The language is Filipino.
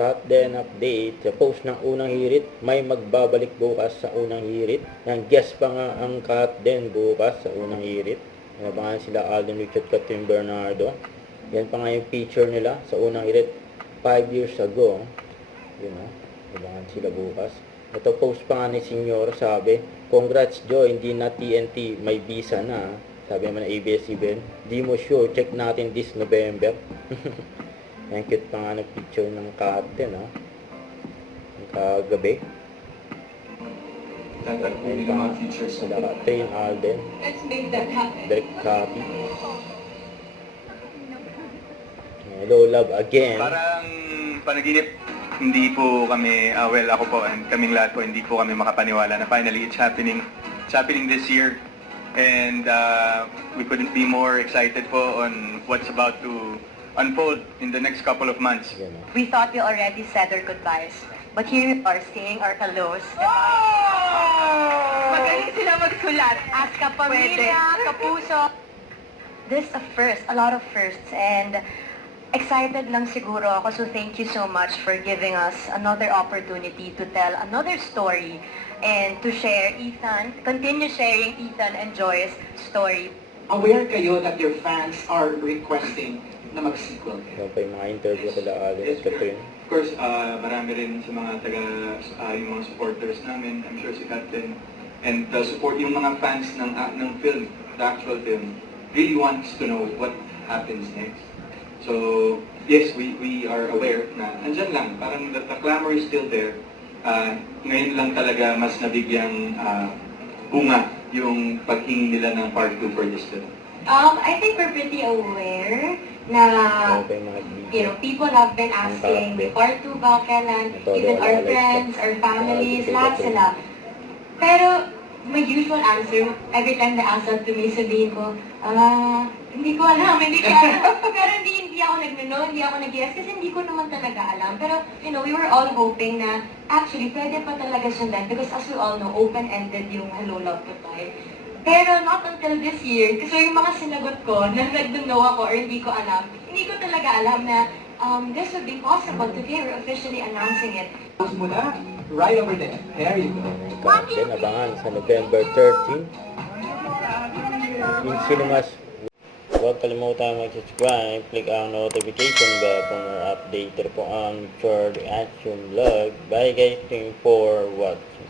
Cut then update. Sa post ng unang hirit, may magbabalik bukas sa unang hirit. Yan, guest pa nga ang cut then bukas sa unang hirit. Abangan sila Alden Richard Catherine Bernardo. Yan pa nga yung picture nila sa unang hirit 5 years ago. Yun o. Abangan sila bukas. Ito post pa nga ni Senyor, sabi, "Congrats Joe, hindi na TNT, may visa na." Sabi naman ng ABS-CBN, "Di mo sure, check natin this November." Yan, cute pa nga ng picture ng captain, ha? Yung kagabi. Ayun pa nga, sila ka, Train Alden. Let's make that happen. Direct copy. Hello, love again. Parang panaginip, hindi po kami, well, ako po, and kaming lahat po, hindi po kami makapaniwala na finally it's happening. It's happening this year. And we couldn't be more excited po on what's about to unfold in the next couple of months. Yan, ha? We thought we already said our goodbyes, but here we are saying our hellos. Magaling sila magsulat. As kapamilya, kapuso. This is a first, a lot of firsts, and excited lang siguro ako, so thank you so much for giving us another opportunity to tell another story and to share Ethan, continue sharing Ethan and Joy's story. Aware kayo that your fans are requesting na mag-sequel? Yan pa yung mga interview kila Alden at Catherine. Of course, marami rin sa mga yung mga supporters namin, I'm sure si Captain, and the support, yung mga fans ng film, the actual film, really wants to know what happens next. So, yes, we are aware na andyan lang, parang the clamor is still there. Ngayon lang talaga mas nabigyang bunga yung paghingi nila ng part 2 for this film. I think we're pretty aware na, Yan pa yung mga you video. know, people have been asking, may part 2 ba, kailan? Even our friends, our families, lahat sila. Pero, my usual answer, every time they ask that to me, sabihin ko, hindi ko alam, hindi ko alam. Pero hindi ako hindi ako nag-guess kasi hindi ko naman talaga alam. Pero, you know, we were all hoping na actually pwede pa talaga sundan because as we all know, open-ended yung Hello, Love, Goodbye. Pero not until this year, kasi yung mga sinagot ko, na nag-know ako or hindi ko alam, hindi ko talaga alam na this would be possible. Today we're officially announcing it. Post mo na, right over there. There you go. Yan yung captain, abangan sa November 13. In cinemas. Huwag kalimutan mag-subscribe, click ang notification bell para more update po ang third action vlog. Bye guys, thank you for watching.